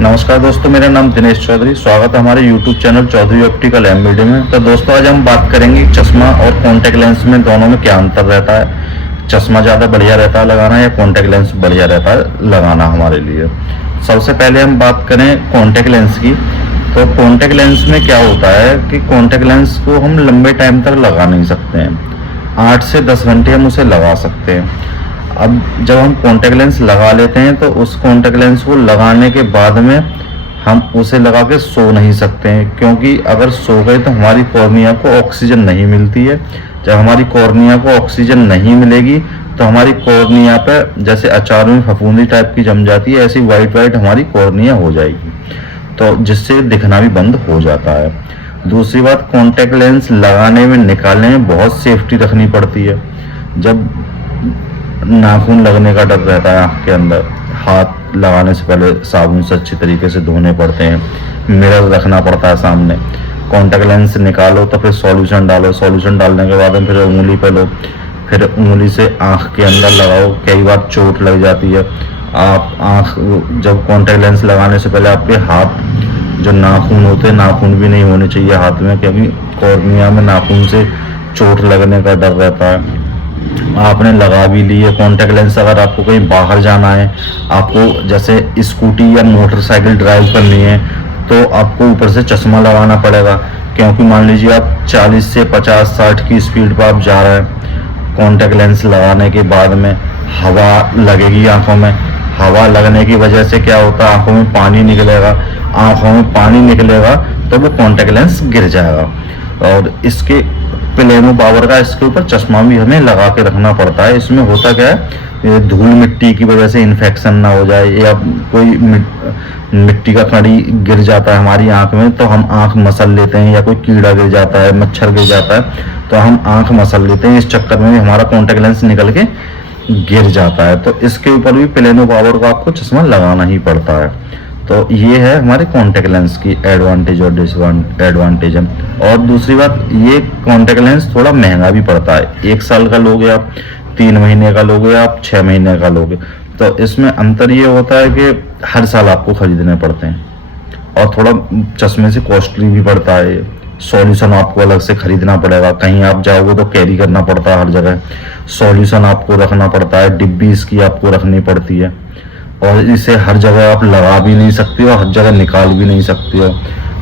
नमस्कार दोस्तों, मेरा नाम दिनेश चौधरी। स्वागत है हमारे YouTube channel Chaudhary optical MBD में। तो दोस्तों, आज हम बात करेंगे चश्मा और कॉन्टैक्ट लेंस में दोनों में क्या अंतर रहता है। चश्मा ज़्यादा बढ़िया रहता है लगाना या कॉन्टैक्ट लेंस बढ़िया रहता है लगाना हमारे लिए। सबसे पहले हम बात करें कॉन्टैक्ट लेंस की। तो कॉन्टैक्ट लेंस में क्या होता है कि कॉन्टैक्ट लेंस को हम लंबे टाइम तक लगा नहीं सकते हैं। 8 से 10 घंटे हम उसे लगा सकते हैं। अब जब हम कॉन्टैक्ट लेंस लगा लेते हैं तो उस कॉन्टैक्ट लेंस को लगाने के बाद में हम उसे लगा के सो नहीं सकते हैं, क्योंकि अगर सो गए तो हमारी कॉर्निया को ऑक्सीजन नहीं मिलती है। जब हमारी कॉर्निया को ऑक्सीजन नहीं मिलेगी तो हमारी कॉर्निया पर जैसे अचार में फफूंदी टाइप की जम जाती है, ऐसी वाइट वाइट हमारी कॉर्निया हो जाएगी, तो जिससे दिखना भी बंद हो जाता है। दूसरी बात, कॉन्टैक्ट लेंस लगाने में निकालने में बहुत सेफ्टी रखनी पड़ती है। जब नाखून लगने का डर रहता है आँख के अंदर, हाथ लगाने से पहले साबुन से अच्छी तरीके से धोने पड़ते हैं, मिरर रखना पड़ता है सामने। कॉन्टैक्ट लेंस निकालो तो फिर सॉल्यूशन डालो, सॉल्यूशन डालने के बाद फिर उंगली पे लो, फिर उंगली से आँख के अंदर लगाओ। कई बार चोट लग जाती है। आप आँख जब कॉन्टैक्ट लेंस लगाने से पहले आपके हाथ जो नाखून होते हैं, नाखून भी नहीं होने चाहिए हाथ में, क्योंकि कॉर्निया में नाखून से चोट लगने का डर रहता है। आपने लगा भी ली है कॉन्टैक्ट लेंस, अगर आपको कहीं बाहर जाना है, आपको जैसे स्कूटी या मोटरसाइकिल ड्राइव करनी है, तो आपको ऊपर से चश्मा लगाना पड़ेगा, क्योंकि मान लीजिए आप 40 से 50-60 की स्पीड पर आप जा रहे हैं। कॉन्टैक्ट लेंस लगाने के बाद में हवा लगेगी आंखों में। हवा लगने की वजह से क्या होता है, आंखों में पानी निकलेगा। आंखों में पानी निकलेगा तो वो कॉन्टैक्ट लेंस गिर जाएगा। और इसके प्लेनो पावर का इसके ऊपर चश्मा भी हमें लगा के रखना पड़ता है। इसमें होता क्या है, धूल मिट्टी की वजह से इन्फेक्शन ना हो जाए, या कोई मिट्टी का कड़ी गिर जाता है हमारी आंख में तो हम आंख मसल लेते हैं, या कोई कीड़ा गिर जाता है, मच्छर गिर जाता है तो हम आंख मसल लेते हैं। इस चक्कर में भी हमारा कॉन्टैक्ट लेंस निकल के गिर जाता है। तो इसके ऊपर भी प्लेनो पावर का आपको चश्मा लगाना ही पड़ता है। तो ये है हमारे कॉन्टैक्ट लेंस की एडवांटेज और डिसएडवांटेज है। और दूसरी बात, ये कॉन्टैक्ट लेंस थोड़ा महंगा भी पड़ता है। 1 साल का लोगे आप, 3 महीने का लोगे आप, 6 महीने का लोगे, तो इसमें अंतर ये होता है कि हर साल आपको खरीदने पड़ते हैं, और थोड़ा चश्मे से कॉस्टली भी पड़ता है। सॉल्यूशन आपको अलग से खरीदना पड़ेगा, कहीं आप जाओगे तो कैरी करना पड़ता है हर जगह। सॉल्यूशन आपको रखना पड़ता है, डिब्बी इसकी आपको रखनी पड़ती है, और इसे हर जगह आप लगा भी नहीं सकते हो, हर जगह निकाल भी नहीं सकते हो।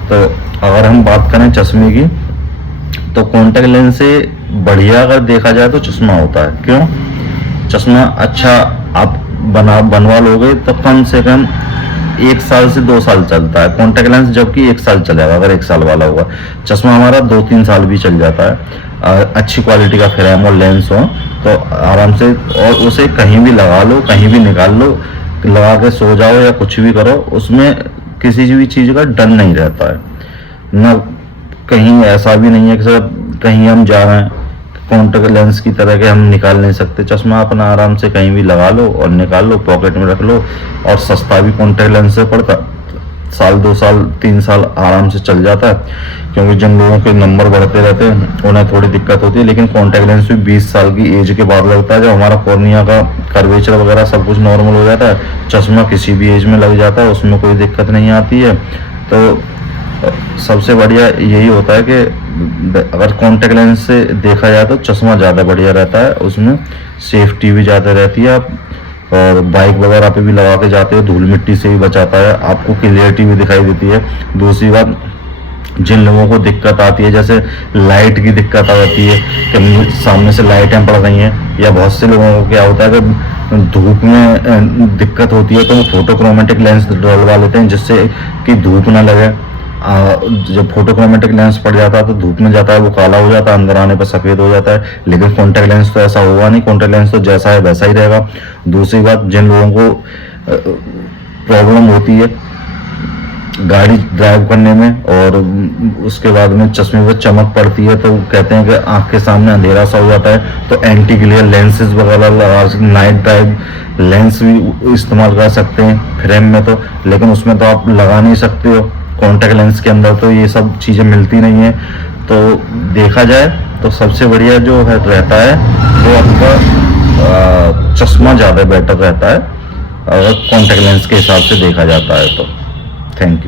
तो अगर हम बात करें चश्मे की, तो कॉन्टैक्ट लेंस से बढ़िया अगर देखा जाए तो चश्मा होता है। क्यों? चश्मा अच्छा आप बनवा लोगे तो कम से कम 1 साल से 2 साल चलता है। कॉन्टैक्ट लेंस जबकि 1 साल चलेगा, अगर 1 साल वाला होगा। चश्मा हमारा 2-3 साल भी चल जाता है। अच्छी क्वालिटी का फ्रेम और लेंस हो तो आराम से, और उसे कहीं भी लगा लो, कहीं भी निकाल लो, लगा के सो जाओ या कुछ भी करो, उसमें किसी भी चीज़ का डर नहीं रहता है ना। कहीं ऐसा भी नहीं है कि सर कहीं हम जा रहे हैं, कॉन्टैक्ट लेंस की तरह के हम निकाल नहीं सकते। चश्मा अपना आराम से कहीं भी लगा लो और निकाल लो, पॉकेट में रख लो। और सस्ता भी कॉन्टैक्ट लेंस से पड़ता, 1 साल 2 साल 3 साल आराम से चल जाता है। क्योंकि जिन लोगों के नंबर बढ़ते रहते हैं उन्हें थोड़ी दिक्कत होती है, लेकिन कॉन्टैक्ट लेंस भी 20 साल की एज के बाद लगता है, जब हमारा कॉर्निया का कर्वेचर वगैरह सब कुछ नॉर्मल हो जाता है। चश्मा किसी भी एज में लग जाता है, उसमें कोई दिक्कत नहीं आती है। तो सबसे बढ़िया यही होता है कि अगर कॉन्टैक्ट लेंस से देखा जाए तो चश्मा ज़्यादा बढ़िया रहता है, उसमें सेफ्टी भी ज़्यादा रहती है। आप और बाइक वगैरह पे भी लगा के जाते हो, धूल मिट्टी से भी बचाता है, आपको क्लियरिटी भी दिखाई देती है। दूसरी बात, जिन लोगों को दिक्कत आती है, जैसे लाइट की दिक्कत आ जाती है कि सामने से लाइटें पड़ रही हैं, या बहुत से लोगों को क्या होता है कि धूप में दिक्कत होती है तो वो फोटोक्रोमेटिक लेंस डलवा लेते हैं, जिससे कि धूप ना लगे। जब फोटोक्रोमेटिक लेंस पड़ जाता है तो धूप में जाता है वो काला हो जाता है, अंदर आने पर सफ़ेद हो जाता है। लेकिन कॉन्टैक्ट लेंस तो ऐसा होगा नहीं, कॉन्टैक्ट लेंस तो जैसा है वैसा ही रहेगा। दूसरी बात, जिन लोगों को प्रॉब्लम होती है गाड़ी ड्राइव करने में और उसके बाद में चश्मे पर चमक पड़ती है, तो कहते हैं कि आँख के सामने अंधेरा सा हो जाता है, तो एंटी ग्लेयर लेंसेज वगैरह लगा, नाइट ड्राइव लेंस भी इस्तेमाल कर सकते हैं फ्रेम में। तो लेकिन उसमें तो आप लगा नहीं सकते हो, कॉन्टैक्ट लेंस के अंदर तो ये सब चीज़ें मिलती नहीं है। तो देखा जाए तो सबसे बढ़िया जो है रहता है वो आपका चश्मा ज़्यादा बेटर रहता है, अगर कॉन्टैक्ट लेंस के हिसाब से देखा जाता है तो। Thank you.